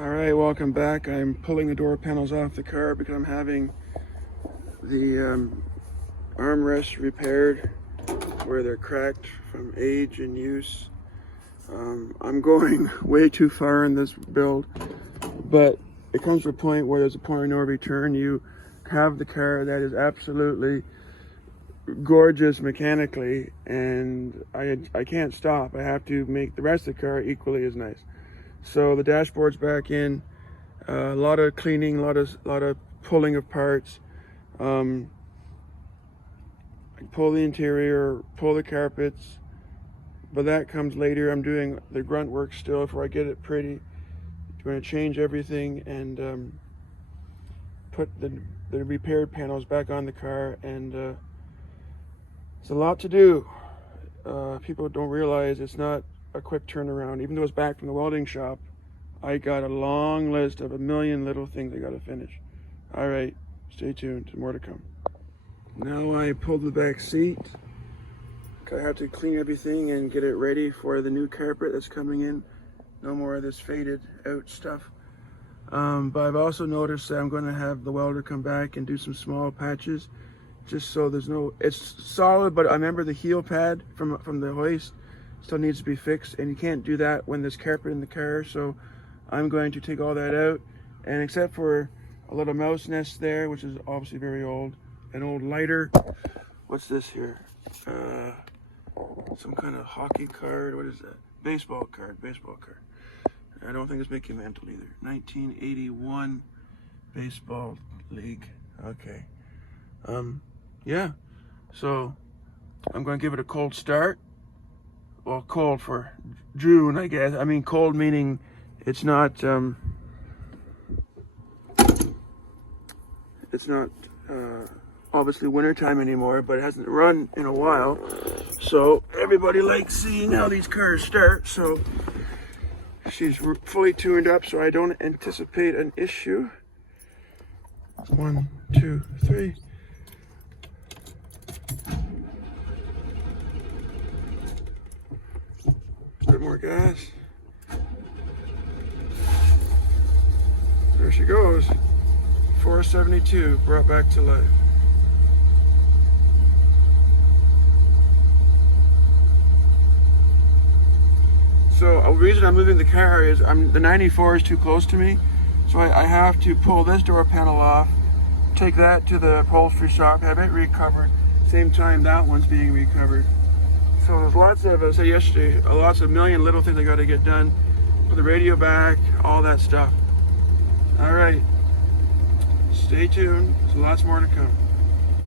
Alright, welcome back. I'm pulling the door panels off the car because I'm having the armrests repaired where they're cracked from age and use. I'm going way too far in this build, but it comes to a point where there's a point of no return. You have the car that is absolutely gorgeous mechanically, and I can't stop. I have to make the rest of the car equally as nice. So the dashboard's back in, a lot of cleaning, a lot of pulling of parts. I pull the interior, pull the carpets, but that comes later. I'm doing the grunt work still before I get it pretty. I'm going to change everything and put the repaired panels back on the car, and it's a lot to do. People don't realize it's not a quick turnaround. Even though it's back from the welding shop, I got a long list of a million little things I got to finish. All right, stay tuned. There's more to come. Now I pulled the back seat. I have to clean everything and get it ready for the new carpet that's coming in. No more of this faded out stuff. But I've also noticed that I'm going to have the welder come back and do some small patches, just so there's no, it's solid, but I remember the heel pad from the hoist still needs to be fixed, and you can't do that when there's carpet in the car. So I'm going to take all that out, and except for a little mouse nest there, which is obviously very old, an old lighter. What's this here? Some kind of hockey card. What is that? Baseball card. I don't think it's Mickey Mantle either. 1981 baseball league. Okay. Yeah. So I'm going to give it a cold start. Well, cold for June, I guess. I mean, cold meaning it's not obviously wintertime anymore, but it hasn't run in a while. So everybody likes seeing how these cars start. So she's fully tuned up, so I don't anticipate an issue. 1, 2, 3. A bit more gas. There she goes. 472 brought back to life. So the reason I'm moving the car is the 94 is too close to me, so I have to pull this door panel off, take that to the upholstery shop, have it recovered. Same time that one's being recovered. So there's lots of, as I said yesterday, lots of million little things I got to get done. Put the radio back, all that stuff. All right, stay tuned. There's lots more to come.